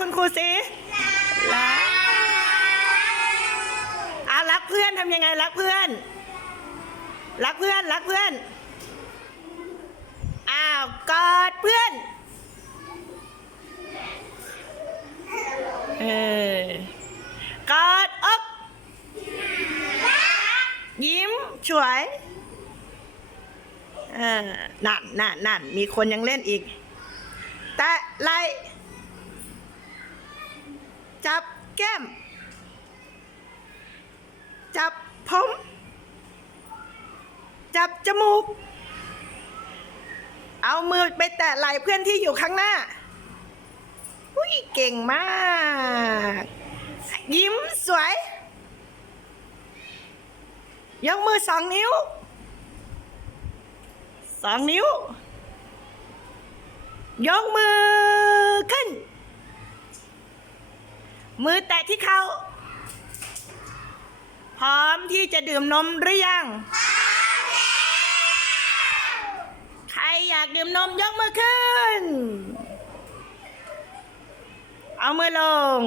คุณครูสิรักอะรักเพื่อนทำยังไงรักเพื่อน รักเพื่อนรักเพื่อน อ้าวกอดเพื่อน เออกอดอกยิ้มช่วยเออนั่นนั่นนั่นมีคนยังเล่นอีก แตะไหล จับแก้ม จับผม จับจมูก เอามือไปแตะไหล่เพื่อนที่อยู่ข้างหน้า อุ้ยเก่งมาก ยิ้มสวย ยกมือสองนิ้ว สองนิ้ว ยกมือขึ้น มือแตะที่เขาพร้อมที่จะดื่มนมหรือยัง ใครอยากดื่มนมยกมือขึ้น เอามือลง